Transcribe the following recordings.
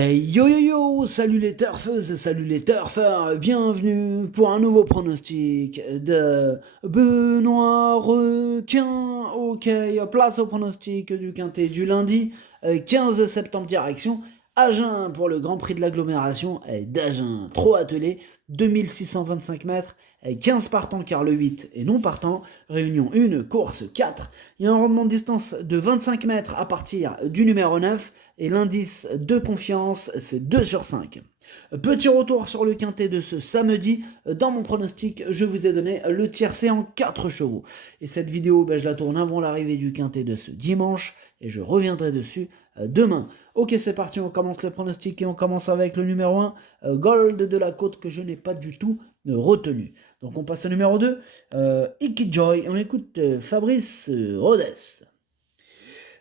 Hey yo yo yo, salut les turfeuses, salut les turfeurs, bienvenue pour un nouveau pronostic de Benoît Requin. Ok, place au pronostic du quintet du lundi 15 septembre direction Agen pour le Grand Prix de l'agglomération d'Agen. Trop attelé, 2625 mètres, 15 partants car le 8 est non partant, réunion 1, course 4. Il y a un rendement de distance de 25 mètres à partir du numéro 9 et l'indice de confiance c'est 2 sur 5. Petit retour sur le quintet de ce samedi. Dans mon pronostic, je vous ai donné le tiercé en 4 chevaux. Et cette vidéo, je la tourne avant l'arrivée du quintet de ce dimanche et je reviendrai dessus demain. Ok, c'est parti, on commence les pronostics et on commence avec le numéro 1, Gold de la Côte, que je n'ai pas du tout retenu. Donc on passe au numéro 2, Icky Joy, et on écoute Fabrice Rodez.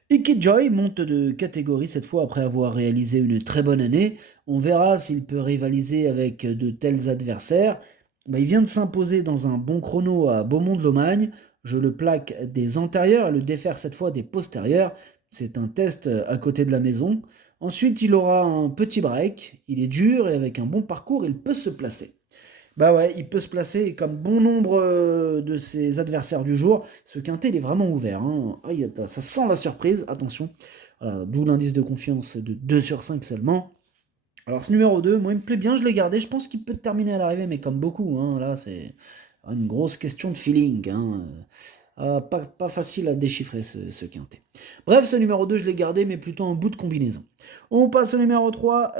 Icky Joy monte de catégorie cette fois après avoir réalisé une très bonne année. On verra s'il peut rivaliser avec de tels adversaires. Il vient de s'imposer dans un bon chrono à Beaumont-de-Lomagne. Je le plaque des antérieurs et le défaire cette fois des postérieurs. C'est un test à côté de la maison. Ensuite, il aura un petit break. Il est dur et avec un bon parcours, il peut se placer. Bah ouais, il peut se placer et comme bon nombre de ses adversaires du jour, ce quintet il est vraiment ouvert, hein. Ça sent la surprise, attention. Voilà, d'où l'indice de confiance de 2 sur 5 seulement. Alors ce numéro 2, moi il me plaît bien, je l'ai gardé, je pense qu'il peut terminer à l'arrivée, mais comme beaucoup, hein, là c'est une grosse question de feeling, hein. Pas facile à déchiffrer ce quintet. Bref, ce numéro 2, je l'ai gardé, mais plutôt en bout de combinaison. On passe au numéro 3,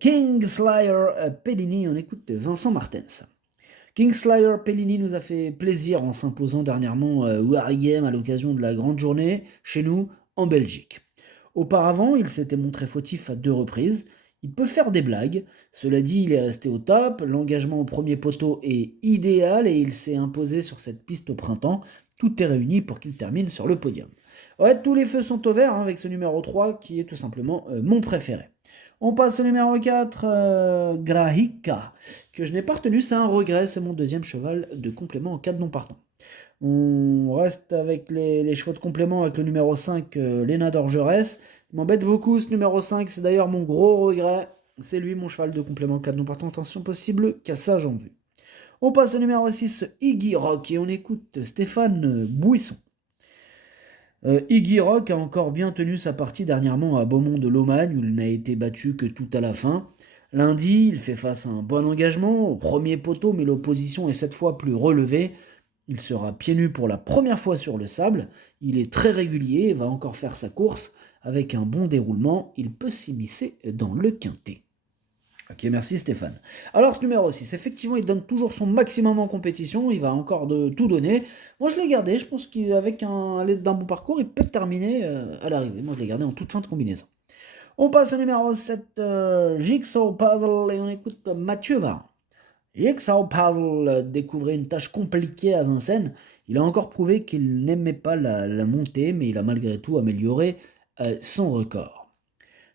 Kingslayer Pellini. On écoute Vincent Martens. Kingslayer Pellini nous a fait plaisir en s'imposant dernièrement Waregem à l'occasion de la grande journée chez nous en Belgique. Auparavant, il s'était montré fautif à 2 reprises. Il peut faire des blagues. Cela dit, il est resté au top. L'engagement au premier poteau est idéal et il s'est imposé sur cette piste au printemps. Tout est réuni pour qu'il termine sur le podium. Ouais, tous les feux sont au vert avec ce numéro 3 qui est tout simplement mon préféré. On passe au numéro 4, Grahika, que je n'ai pas retenu, c'est un regret, c'est mon deuxième cheval de complément en cas de non partant. On reste avec les chevaux de complément avec le numéro 5, Léna d'Orgerès. Il m'embête beaucoup ce numéro 5, c'est d'ailleurs mon gros regret. C'est lui mon cheval de complément en cas de non partant. Attention possible, cassage en vue. On passe au numéro 6, Iggy Rock, et on écoute Stéphane Bouisson. Iggy Rock a encore bien tenu sa partie dernièrement à Beaumont-de-Lomagne, où il n'a été battu que tout à la fin. Lundi, il fait face à un bon engagement, au premier poteau, mais l'opposition est cette fois plus relevée. Il sera pieds nus pour la première fois sur le sable. Il est très régulier et va encore faire sa course. Avec un bon déroulement, il peut s'immiscer dans le quintet. Ok, merci Stéphane. Alors ce numéro 6, effectivement, il donne toujours son maximum en compétition, il va encore tout donner. Moi je l'ai gardé, je pense qu'avec à l'aide d'un bon parcours, il peut terminer à l'arrivée. Moi je l'ai gardé en toute fin de combinaison. On passe au numéro 7, Jigsaw Puzzle, et on écoute Mathieu Varin. Jigsaw Puzzle découvrait une tâche compliquée à Vincennes. Il a encore prouvé qu'il n'aimait pas la montée, mais il a malgré tout amélioré son record.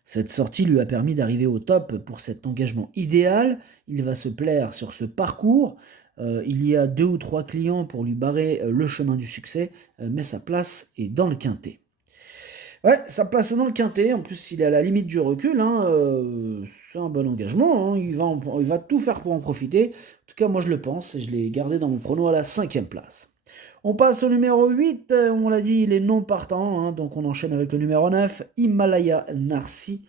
Cette sortie lui a permis d'arriver au top pour cet engagement idéal. Il va se plaire sur ce parcours. Il y a 2 ou 3 clients pour lui barrer le chemin du succès, mais sa place est dans le quintet. Ouais, sa place est dans le quintet. En plus, il est à la limite du recul, hein. C'est un bon engagement, hein. Il va tout faire pour en profiter. En tout cas, moi je le pense et je l'ai gardé dans mon prono à la 5e place. On passe au numéro 8, on l'a dit, il est non partant, hein, donc on enchaîne avec le numéro 9, Himalaya Narsi.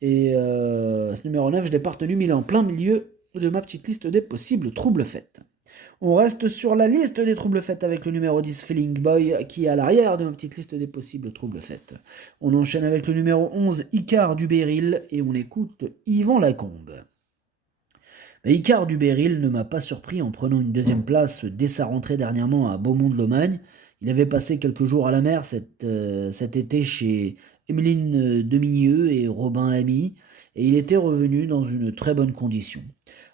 Et ce numéro 9, je l'ai pas retenu, mais il est en plein milieu de ma petite liste des possibles troubles faits. On reste sur la liste des troubles faits avec le numéro 10, Feeling Boy, qui est à l'arrière de ma petite liste des possibles troubles faits. On enchaîne avec le numéro 11, Icar du Béril, et on écoute Yvan Lacombe. Icar du Béril ne m'a pas surpris en prenant une 2e place dès sa rentrée dernièrement à Beaumont-de-Lomagne. Il avait passé quelques jours à la mer cet été chez Emeline Demigneux et Robin Lamy, et il était revenu dans une très bonne condition.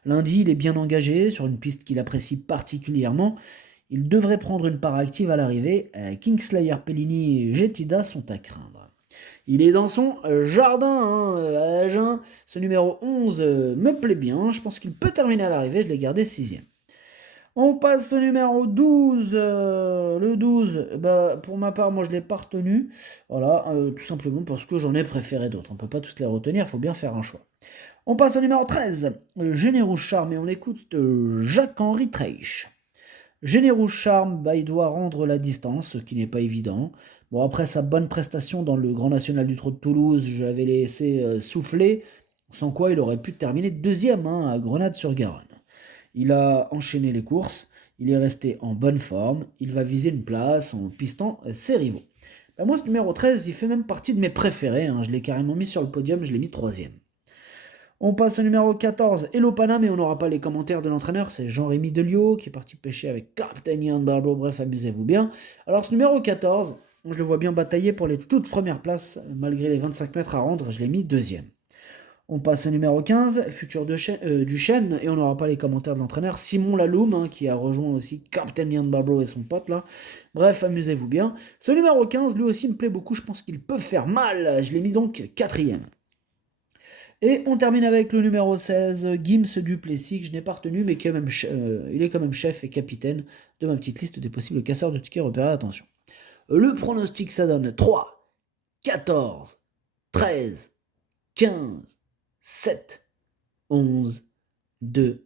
Lundi, il est bien engagé sur une piste qu'il apprécie particulièrement. Il devrait prendre une part active à l'arrivée. Kingslayer Pellini et Jetida sont à craindre. Il est dans son jardin, hein, à Agen. Ce numéro 11 me plaît bien. Je pense qu'il peut terminer à l'arrivée. Je l'ai gardé 6e. On passe au numéro 12. Le 12, bah, pour ma part, moi je ne l'ai pas retenu. Voilà, tout simplement parce que j'en ai préféré d'autres. On ne peut pas tous les retenir, il faut bien faire un choix. On passe au numéro 13. Généreux Charme et on écoute Jacques-Henri Treich. Généreux Charme, bah, il doit rendre la distance, ce qui n'est pas évident. Bon, après sa bonne prestation dans le Grand National du Trot de Toulouse, je l'avais laissé souffler, sans quoi il aurait pu terminer deuxième à Grenade-sur-Garonne. Il a enchaîné les courses, il est resté en bonne forme, il va viser une place en pistant ses rivaux. Ben moi, ce numéro 13, il fait même partie de mes préférés, je l'ai carrément mis sur le podium, je l'ai mis troisième. On passe au numéro 14, Hello Pana, mais on n'aura pas les commentaires de l'entraîneur, c'est Jean-Rémy Delio qui est parti pêcher avec Captain Ian Barlow, bref, amusez-vous bien. Alors ce numéro 14, je le vois bien batailler pour les toutes premières places, malgré les 25 mètres à rendre, je l'ai mis deuxième. On passe au numéro 15, Futur du Chêne, et on n'aura pas les commentaires de l'entraîneur Simon Laloum, qui a rejoint aussi Captain Ian Barbro et son pote là. Bref, amusez-vous bien. Ce numéro 15, lui aussi me plaît beaucoup, je pense qu'il peut faire mal. Je l'ai mis donc quatrième. Et on termine avec le numéro 16, Gims Duplessis, que je n'ai pas retenu, mais qui est même il est quand même chef et capitaine de ma petite liste des possibles casseurs de tickets repérés. Attention. Le pronostic, ça donne 3, 14, 13, 15, 7, 11, 2,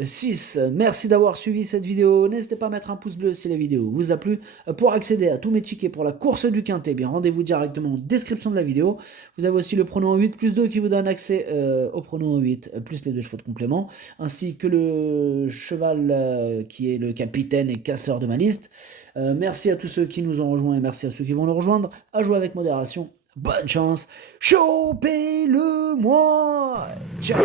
6. Merci d'avoir suivi cette vidéo. N'hésitez pas à mettre un pouce bleu si la vidéo vous a plu. Pour accéder à tous mes tickets pour la course du Quintet, bien rendez-vous directement en description de la vidéo. Vous avez aussi le pronom 8 plus 2 qui vous donne accès au pronom 8 plus les deux chevaux de complément, ainsi que le cheval qui est le capitaine et casseur de ma liste. Merci à tous ceux qui nous ont rejoints et merci à ceux qui vont le rejoindre. À jouer avec modération. Bonne chance, chopez-le-moi. Ciao.